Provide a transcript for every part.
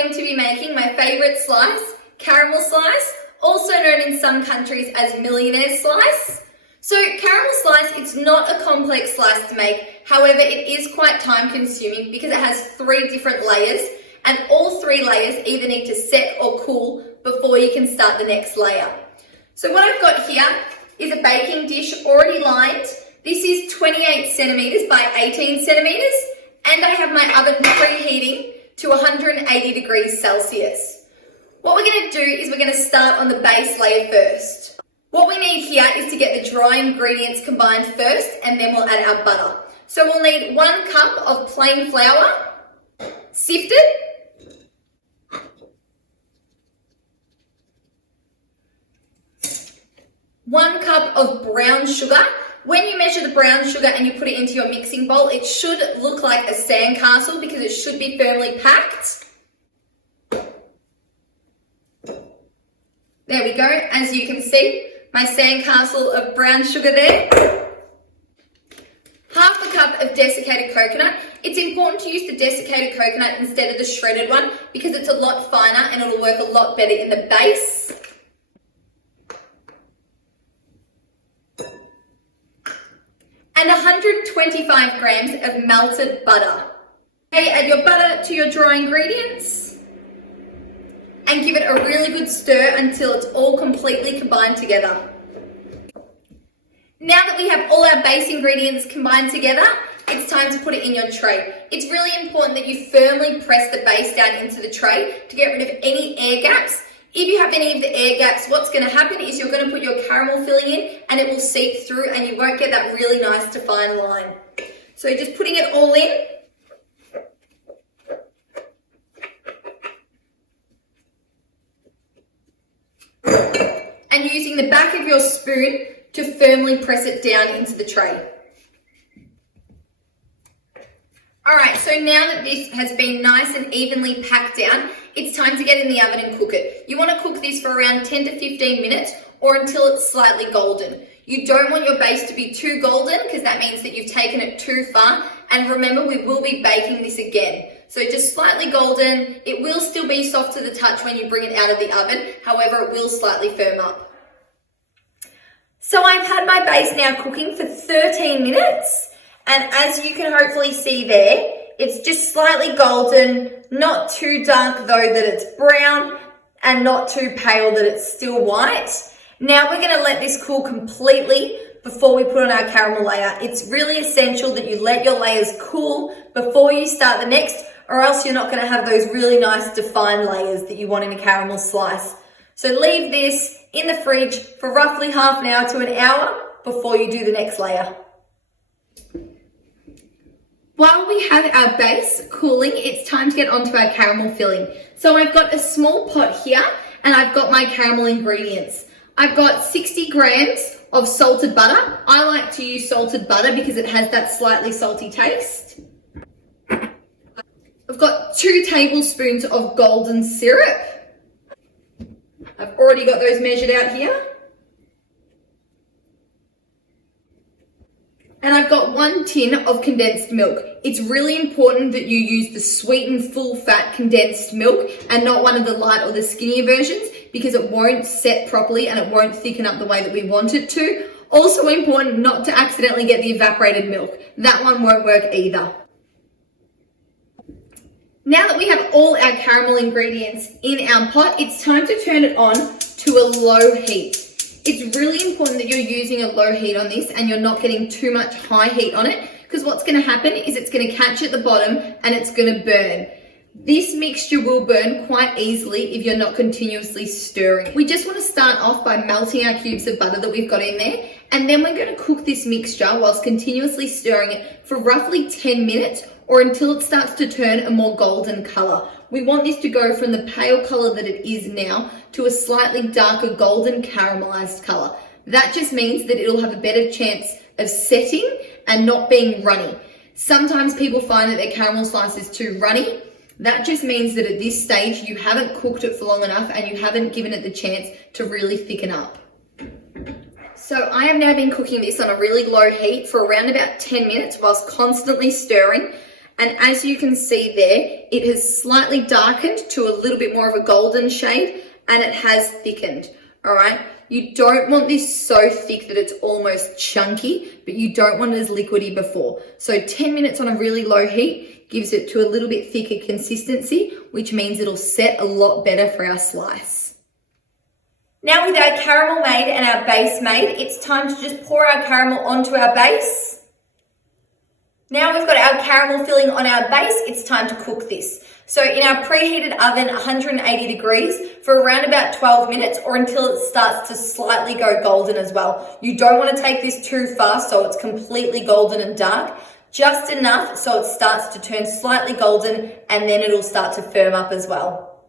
going to be making my favourite slice, caramel slice, also known in some countries as millionaire slice. So caramel slice, it's not a complex slice to make, however it is quite time consuming because it has 3 different layers and all 3 layers either need to set or cool before you can start the next layer. So what I've got here is a baking dish already lined. This is 28 centimetres by 18 centimetres and I have my oven preheating to 180 degrees Celsius. What we're going to do is we're going to start on the base layer first. What we need here is to get the dry ingredients combined first and then we'll add our butter. So we'll need 1 cup of plain flour, sifted, 1 cup of brown sugar. When you measure the brown sugar and you put it into your mixing bowl, it should look like a sandcastle because it should be firmly packed. There we go. As you can see, my sandcastle of brown sugar there. Half a cup of desiccated coconut. It's important to use the desiccated coconut instead of the shredded one because it's a lot finer and it'll work a lot better in the base. And 125 grams of melted butter. Okay, add your butter to your dry ingredients and give it a really good stir until it's all completely combined together. Now that we have all our base ingredients combined together, it's time to put it in your tray. It's really important that you firmly press the base down into the tray to get rid of any air gaps. If you have any of the air gaps, what's going to happen is you're going to put your caramel filling in and it will seep through and you won't get that really nice defined line. So just putting it all in. And using the back of your spoon to firmly press it down into the tray. Alright, so now that this has been nice and evenly packed down, it's time to get in the oven and cook it. You want to cook this for around 10 to 15 minutes or until it's slightly golden. You don't want your base to be too golden because that means that you've taken it too far. And remember, we will be baking this again. So just slightly golden. It will still be soft to the touch when you bring it out of the oven. However, it will slightly firm up. So I've had my base now cooking for 13 minutes. And as you can hopefully see there, it's just slightly golden, not too dark though that it's brown, and not too pale that it's still white. Now we're going to let this cool completely before we put on our caramel layer. It's really essential that you let your layers cool before you start the next, or else you're not going to have those really nice defined layers that you want in a caramel slice. So leave this in the fridge for roughly half an hour to an hour before you do the next layer. While we have our base cooling, it's time to get onto our caramel filling. So I've got a small pot here and I've got my caramel ingredients. I've got 60 grams of salted butter. I like to use salted butter because it has that slightly salty taste. I've got 2 tablespoons of golden syrup. I've already got those measured out here. And I've got 1 tin of condensed milk. It's really important that you use the sweetened full fat condensed milk and not one of the light or the skinnier versions because it won't set properly and it won't thicken up the way that we want it to. Also important not to accidentally get the evaporated milk. That one won't work either. Now that we have all our caramel ingredients in our pot, it's time to turn it on to a low heat. It's really important that you're using a low heat on this and you're not getting too much high heat on it because what's going to happen is it's going to catch at the bottom and it's going to burn. This mixture will burn quite easily if you're not continuously stirring. We just want to start off by melting our cubes of butter that we've got in there, and then we're going to cook this mixture whilst continuously stirring it for roughly 10 minutes or until it starts to turn a more golden colour. We want this to go from the pale colour that it is now to a slightly darker golden caramelised colour. That just means that it'll have a better chance of setting and not being runny. Sometimes people find that their caramel slice is too runny. That just means that at this stage you haven't cooked it for long enough and you haven't given it the chance to really thicken up. So I have now been cooking this on a really low heat for around about 10 minutes whilst constantly stirring. And as you can see there, it has slightly darkened to a little bit more of a golden shade, and it has thickened, all right? You don't want this so thick that it's almost chunky, but you don't want it as liquidy before. So 10 minutes on a really low heat gives it to a little bit thicker consistency, which means it'll set a lot better for our slice. Now with our caramel made and our base made, it's time to just pour our caramel onto our base. Now we've got our caramel filling on our base, it's time to cook this. So in our preheated oven, 180 degrees for around about 12 minutes or until it starts to slightly go golden as well. You don't want to take this too fast so it's completely golden and dark, just enough so it starts to turn slightly golden and then it'll start to firm up as well.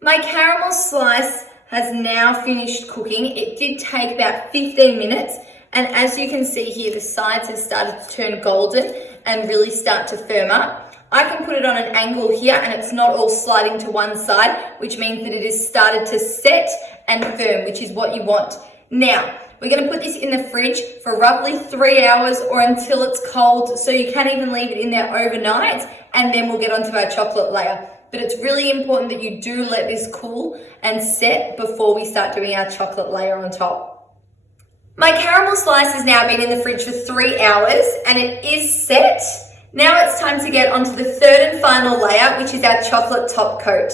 My caramel slice has now finished cooking. It did take about 15 minutes. And as you can see here, the sides have started to turn golden and really start to firm up. I can put it on an angle here and it's not all sliding to one side, which means that it has started to set and firm, which is what you want. Now, we're going to put this in the fridge for roughly 3 hours or until it's cold, so you can't even leave it in there overnight, and then we'll get onto our chocolate layer. But it's really important that you do let this cool and set before we start doing our chocolate layer on top. My caramel slice has now been in the fridge for 3 hours and it is set. Now it's time to get onto the third and final layer, which is our chocolate top coat.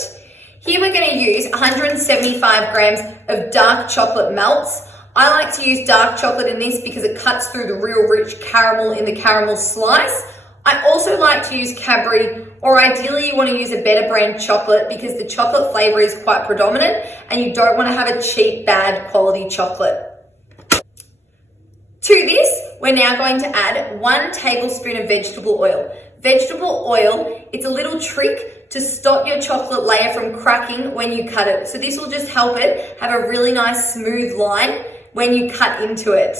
Here we're going to use 175 grams of dark chocolate melts. I like to use dark chocolate in this because it cuts through the real rich caramel in the caramel slice. I also like to use Cadbury, or ideally you want to use a better brand chocolate because the chocolate flavor is quite predominant and you don't want to have a cheap, bad quality chocolate. To this, we're now going to add 1 tablespoon of vegetable oil. Vegetable oil, it's a little trick to stop your chocolate layer from cracking when you cut it. So this will just help it have a really nice smooth line when you cut into it.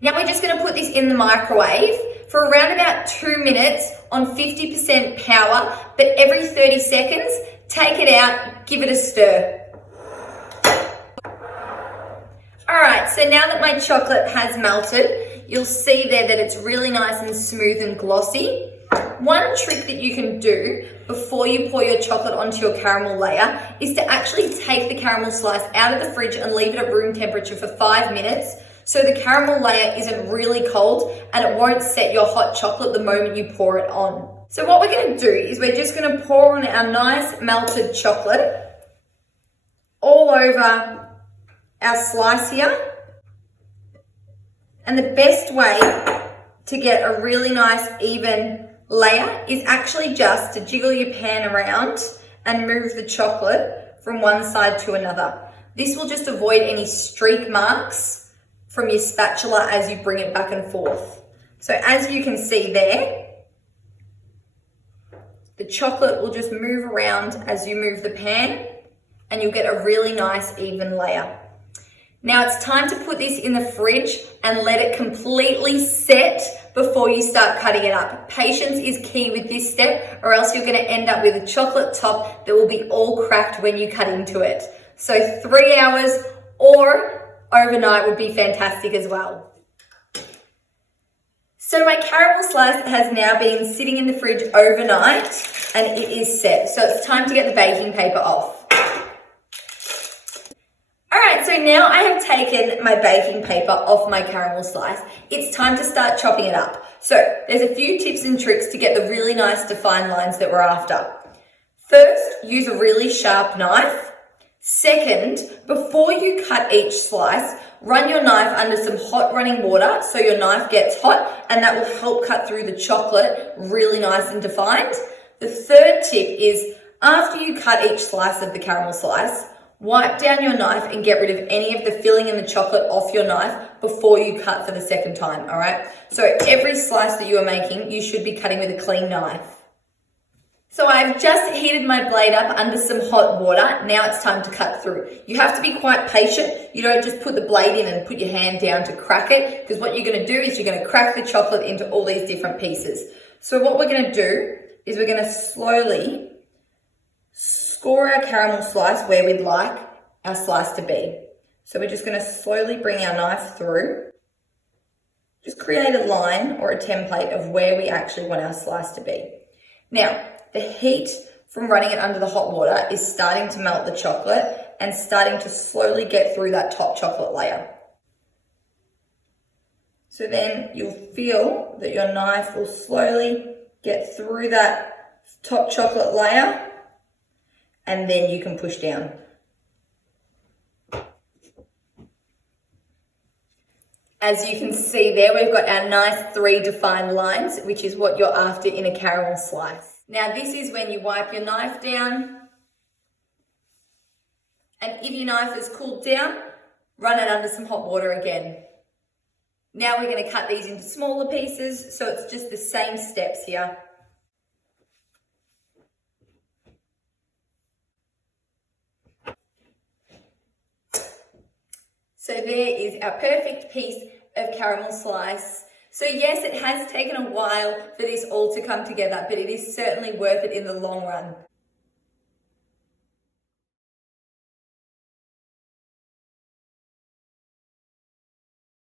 Now we're just going to put this in the microwave for around about 2 minutes on 50% power, but every 30 seconds, take it out, give it a stir. Alright, so now that my chocolate has melted, you'll see there that it's really nice and smooth and glossy. One trick that you can do before you pour your chocolate onto your caramel layer is to actually take the caramel slice out of the fridge and leave it at room temperature for 5 minutes so the caramel layer isn't really cold and it won't set your hot chocolate the moment you pour it on. So what we're going to do is we're just going to pour on our nice melted chocolate all over our slice here. And the best way to get a really nice even layer is actually just to jiggle your pan around and move the chocolate from one side to another. This will just avoid any streak marks from your spatula as you bring it back and forth. So as you can see there, the chocolate will just move around as you move the pan and you'll get a really nice even layer. Now it's time to put this in the fridge and let it completely set before you start cutting it up. Patience is key with this step or else you're going to end up with a chocolate top that will be all cracked when you cut into it. So 3 hours or overnight would be fantastic as well. So my caramel slice has now been sitting in the fridge overnight and it is set. So it's time to get the baking paper off. Alright, so now I have taken my baking paper off my caramel slice. It's time to start chopping it up. So there's a few tips and tricks to get the really nice defined lines that we're after. First, use a really sharp knife. Second, before you cut each slice, run your knife under some hot running water so your knife gets hot and that will help cut through the chocolate really nice and defined. The third tip is after you cut each slice of the caramel slice, wipe down your knife and get rid of any of the filling and the chocolate off your knife before you cut for the second time, all right? So every slice that you are making, you should be cutting with a clean knife. So I've just heated my blade up under some hot water. Now it's time to cut through. You have to be quite patient. You don't just put the blade in and put your hand down to crack it, because what you're going to do is you're going to crack the chocolate into all these different pieces. So what we're going to do is we're going to slowly score our caramel slice where we'd like our slice to be. So we're just going to slowly bring our knife through. Just create a line or a template of where we actually want our slice to be. Now, the heat from running it under the hot water is starting to melt the chocolate and starting to slowly get through that top chocolate layer. So then you'll feel that your knife will slowly get through that top chocolate layer, and then you can push down. As you can see there, we've got our nice 3 defined lines, which is what you're after in a caramel slice. Now this is when you wipe your knife down, and if your knife is cooled down, run it under some hot water again. Now we're going to cut these into smaller pieces, so it's just the same steps here. So there is our perfect piece of caramel slice. So yes, it has taken a while for this all to come together, but it is certainly worth it in the long run.